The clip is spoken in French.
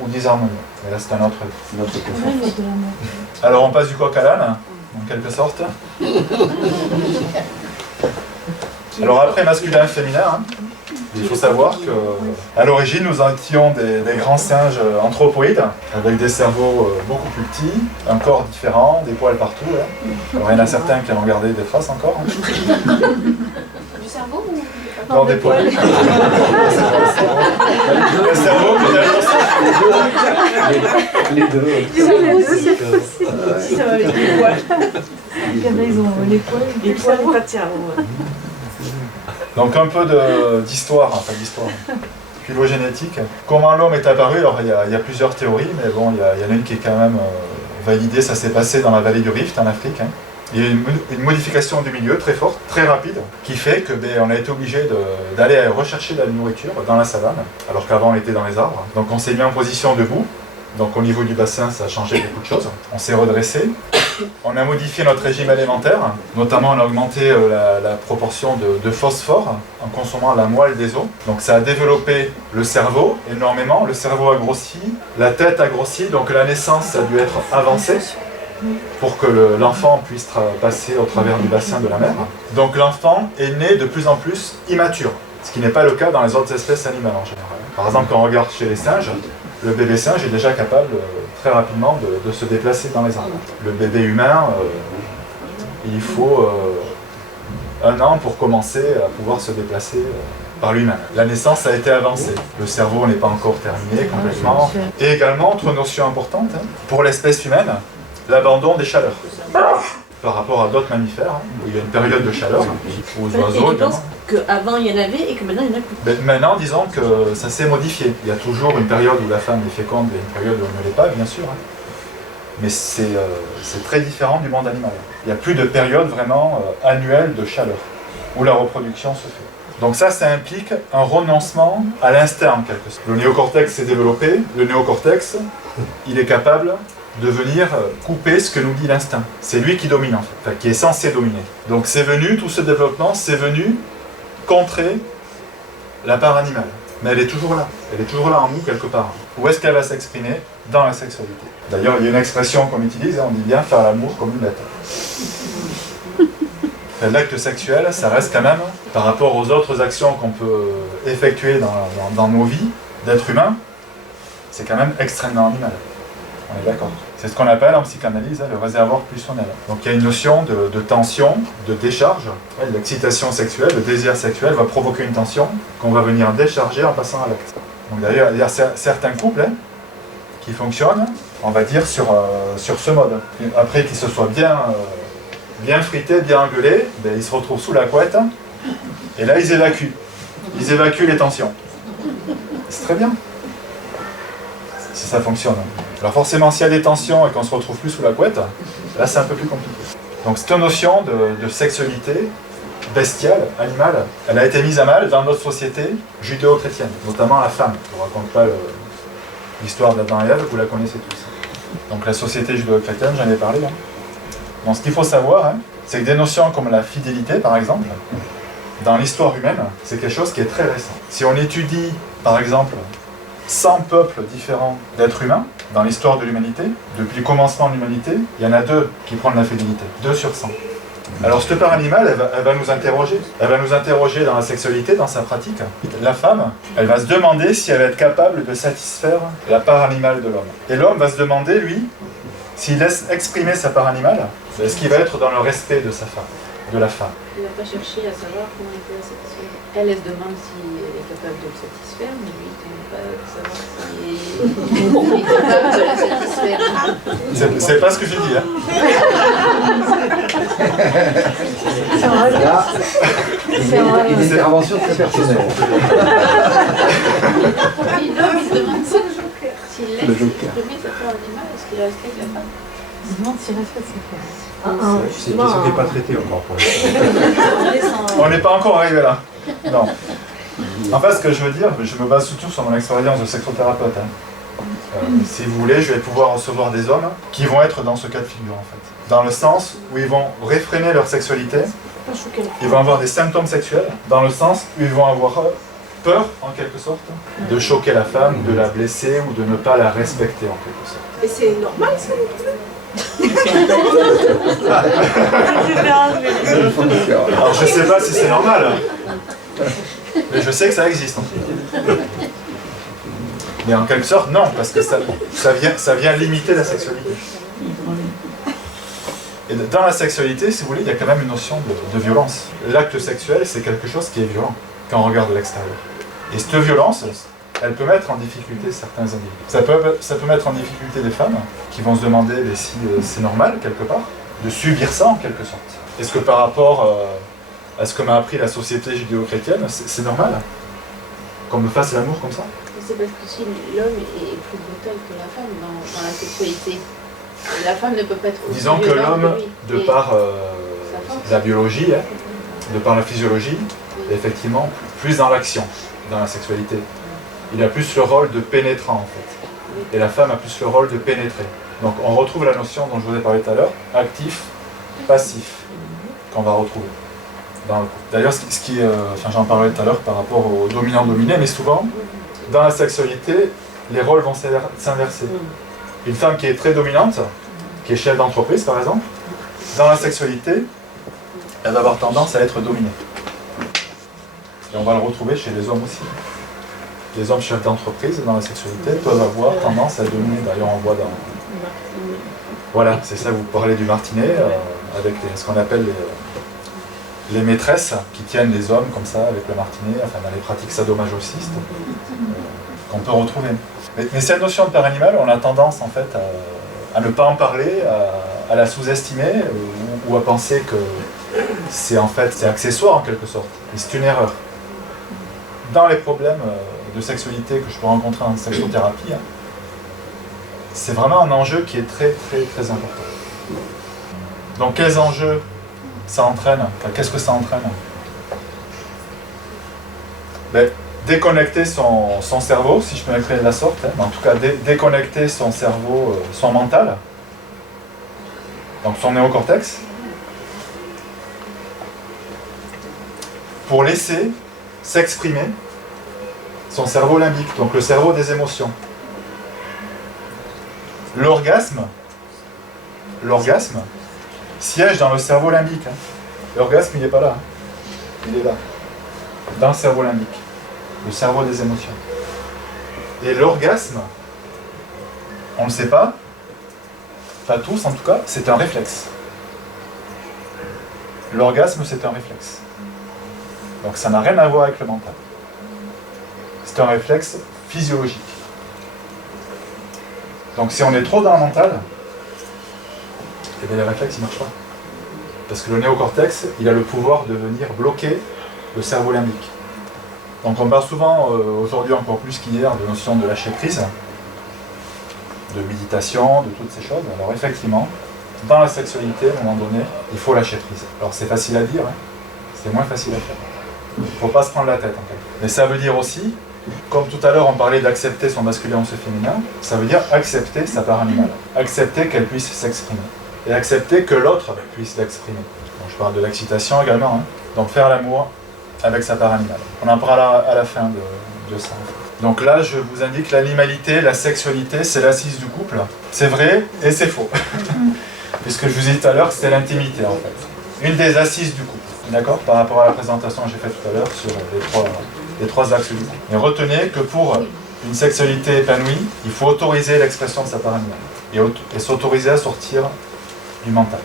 ou disharmonie. Mais là, c'est un autre conflit. Alors, on passe du coq à l'âne, en quelque sorte. Alors, après masculin et féminin, hein, il faut savoir qu'à l'origine, nous étions des grands singes anthropoïdes, avec des cerveaux beaucoup plus petits, un corps différent, des poils partout. Hein. Alors, il y en a certains qui en ont gardé des traces encore. Hein. Du cerveau ou... Non, des poils. Le cerveau, les deux. Les deux, c'est possible. Ça va avec les poils. Ils ont les poils, les pas de cerveau. Donc un peu d'histoire, enfin d'histoire, phylogénétique. Comment l'homme est apparu, alors il y a plusieurs théories, mais bon, il y en a une qui est quand même validée, ça s'est passé dans la vallée du Rift en Afrique. Hein. Il y a une modification du milieu très forte, très rapide, qui fait que on a été obligé d'aller rechercher de la nourriture dans la savane, alors qu'avant on était dans les arbres. Donc on s'est mis en position debout, donc au niveau du bassin ça a changé beaucoup de choses. On s'est redressé, on a modifié notre régime alimentaire, notamment on a augmenté la proportion de phosphore en consommant la moelle des os. Donc ça a développé le cerveau énormément, le cerveau a grossi, la tête a grossi, donc la naissance a dû être avancée pour que l'enfant puisse passer au travers du bassin de la mer. Donc l'enfant est né de plus en plus immature, ce qui n'est pas le cas dans les autres espèces animales en général. Par exemple, quand on regarde chez les singes, le bébé singe est déjà capable très rapidement de se déplacer dans les arbres. Le bébé humain, il faut 1 an pour commencer à pouvoir se déplacer par lui-même. La naissance a été avancée. Le cerveau n'est pas encore terminé complètement. Et également, autre notion importante, hein, pour l'espèce humaine, l'abandon des chaleurs. Par rapport à d'autres mammifères, hein, où il y a une période de chaleur, aux oiseaux. Et tu penses qu'avant il y en avait et que maintenant il n'y en a plus? Maintenant, disons que ça s'est modifié. Il y a toujours une période où la femme est féconde et une période où elle ne l'est pas, bien sûr. Hein. Mais c'est très différent du monde animal. Il n'y a plus de période vraiment annuelle de chaleur, où la reproduction se fait. Donc ça implique un renoncement à l'instinct en quelque sorte. Le néocortex s'est développé. Le néocortex, il est capable de venir couper ce que nous dit l'instinct. C'est lui qui domine en fait, enfin, qui est censé dominer. Donc c'est venu, tout ce développement, c'est venu contrer la part animale. Mais elle est toujours là en nous quelque part. Où est-ce qu'elle va s'exprimer? Dans la sexualité. D'ailleurs, il y a une expression qu'on utilise, on dit bien faire l'amour comme une lettre. L'acte sexuel, ça reste quand même, par rapport aux autres actions qu'on peut effectuer dans nos vies d'être humain, c'est quand même extrêmement animal. On est d'accord. C'est ce qu'on appelle en psychanalyse le réservoir pulsionnel. Donc il y a une notion de tension, de décharge. L'excitation sexuelle, le désir sexuel va provoquer une tension qu'on va venir décharger en passant à l'acte. Donc d'ailleurs, il y a certains couples qui fonctionnent, on va dire, sur ce mode. Après qu'ils se soient bien frités, bien engueulés, ils se retrouvent sous la couette et là ils évacuent. Ils évacuent les tensions. C'est très bien. Si ça fonctionne. Alors forcément, s'il y a des tensions et qu'on ne se retrouve plus sous la couette, là c'est un peu plus compliqué. Donc cette notion de sexualité bestiale, animale, elle a été mise à mal dans notre société judéo-chrétienne, notamment la femme. Je ne vous raconte pas l'histoire d'Adam et Ève, vous la connaissez tous. Donc la société judéo-chrétienne, j'en ai parlé. Hein. Donc ce qu'il faut savoir, hein, c'est que des notions comme la fidélité, par exemple, dans l'histoire humaine, c'est quelque chose qui est très récent. Si on étudie, par exemple, 100 peuples différents d'êtres humains dans l'histoire de l'humanité, depuis le commencement de l'humanité, il y en a 2 qui prennent la fidélité, 2 sur 100. Alors cette part animale, elle va nous interroger. Elle va nous interroger dans la sexualité, dans sa pratique. La femme, elle va se demander si elle va être capable de satisfaire la part animale de l'homme. Et l'homme va se demander, lui, s'il laisse exprimer sa part animale, est-ce qu'il va être dans le respect de sa femme, de la femme. Il ne va pas chercher à savoir comment il peut la satisfaire. Elle se demande si elle est capable de le satisfaire, mais lui, il ne veut pas savoir s'il est capable de la satisfaire. C'est pas ce que je dis, hein. Là, une intervention très personnelle. Oui, l'homme, il se demande ça. S'il laisse exprimer sa part animale, est-ce qu'il respecte la femme? Je me demande s'il respecte ses frères. C'est une question qui n'est pas traitée encore pour l'instant. On n'est pas encore arrivé là. Non. En fait, ce que je veux dire, je me base surtout sur mon expérience de sexothérapeute. Hein. Si vous voulez, je vais pouvoir recevoir des hommes qui vont être dans ce cas de figure, en fait. Dans le sens où ils vont réfréner leur sexualité, ils vont avoir des symptômes sexuels, dans le sens où ils vont avoir peur, en quelque sorte, de choquer la femme, de la blesser ou de ne pas la respecter, en quelque sorte. Et c'est normal ça? Alors je sais pas si c'est normal, mais je sais que ça existe. Mais en quelque sorte, non, parce que ça vient limiter la sexualité. Et dans la sexualité, si vous voulez, il y a quand même une notion de violence. L'acte sexuel, c'est quelque chose qui est violent quand on regarde de l'extérieur. Et cette violence, elle peut mettre en difficulté certains individus. Ça peut mettre en difficulté des femmes qui vont se demander si c'est normal, quelque part, de subir ça en quelque sorte. Est-ce que par rapport à ce que m'a appris la société judéo-chrétienne, c'est normal qu'on me fasse l'amour comme ça? C'est parce que si l'homme est plus brutal que la femme dans la sexualité. La femme ne peut pas être aussi disons que l'homme, de par la biologie, de par la physiologie, est effectivement plus dans l'action, dans la sexualité. Il a plus le rôle de pénétrant en fait. Et la femme a plus le rôle de pénétrer. Donc on retrouve la notion dont je vous ai parlé tout à l'heure, actif, passif, qu'on va retrouver dans le couple. D'ailleurs, j'en parlais tout à l'heure par rapport au dominant-dominé, mais souvent, dans la sexualité, les rôles vont s'inverser. Une femme qui est très dominante, qui est chef d'entreprise par exemple, dans la sexualité, elle va avoir tendance à être dominée. Et on va le retrouver chez les hommes aussi. Les hommes chefs d'entreprise dans la sexualité peuvent avoir tendance à dominer. D'ailleurs, on voit dans... Voilà, c'est ça, vous parlez du martinet, avec ce qu'on appelle les maîtresses qui tiennent les hommes comme ça, avec le martinet, enfin dans les pratiques sadomasochistes, qu'on peut retrouver. Mais cette notion de père animal, on a tendance en fait à ne pas en parler, à la sous-estimer ou à penser que c'est accessoire en quelque sorte. Mais c'est une erreur. Dans les problèmes de sexualité que je peux rencontrer en sexothérapie, c'est vraiment un enjeu qui est très très très important. Donc quels enjeux ça entraîne? Qu'est-ce que ça entraîne? Déconnecter son cerveau, si je peux m'exprimer de la sorte, mais en tout cas déconnecter son cerveau, son mental, donc son néocortex, pour laisser s'exprimer son cerveau limbique, donc le cerveau des émotions. L'orgasme siège dans le cerveau limbique. L'orgasme, il n'est pas là. Il est là, dans le cerveau limbique. Le cerveau des émotions. Et l'orgasme, on ne le sait pas tous en tout cas, c'est un réflexe. L'orgasme, c'est un réflexe. Donc ça n'a rien à voir avec le mental. C'est un réflexe physiologique. Donc si on est trop dans le mental, eh bien les réflexes ne marchent pas. Parce que le néocortex, il a le pouvoir de venir bloquer le cerveau limbique. Donc on parle souvent, aujourd'hui encore plus qu'hier, de notion de lâcher prise, de méditation, de toutes ces choses. Alors effectivement, dans la sexualité, à un moment donné, il faut lâcher prise. Alors c'est facile à dire, c'est moins facile à faire. Il ne faut pas se prendre la tête en fait. Mais ça veut dire aussi, comme tout à l'heure on parlait d'accepter son masculin ou son féminin, ça veut dire accepter sa part animale. Accepter qu'elle puisse s'exprimer. Et accepter que l'autre puisse l'exprimer. Donc je parle de l'excitation également. Donc faire l'amour avec sa part animale. On en parlera à la fin de ça. Donc là, je vous indique l'animalité, la sexualité, c'est l'assise du couple. C'est vrai et c'est faux. Puisque je vous ai dit tout à l'heure, c'est l'intimité en fait. Une des assises du couple. D'accord? Par rapport à la présentation que j'ai faite tout à l'heure sur les trois axes du couple. Et retenez que pour une sexualité épanouie, il faut autoriser l'expression de sa part animale. Et s'autoriser à sortir du mental.